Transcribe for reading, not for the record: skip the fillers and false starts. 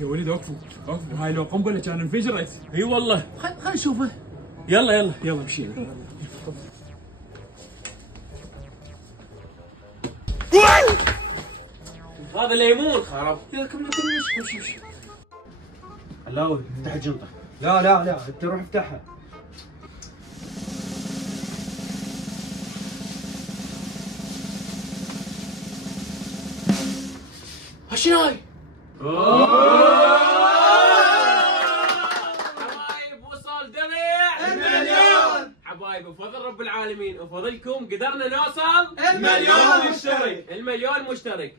يا ولد وقفوا وقفوا، هاي لو قنبله كان انفجرت. اي والله. خل نشوفه. يلا يلا يلا مشينا. هذا الليمون خرب. يلا كمل امشي. علاوي افتح الجنطه. لا انت روح افتحها. شنو هاي؟ حبايب وصل دمع المليون. حبايب بفضل رب العالمين وفضلكم قدرنا نوصل المليون مشترك. المليون مشترك.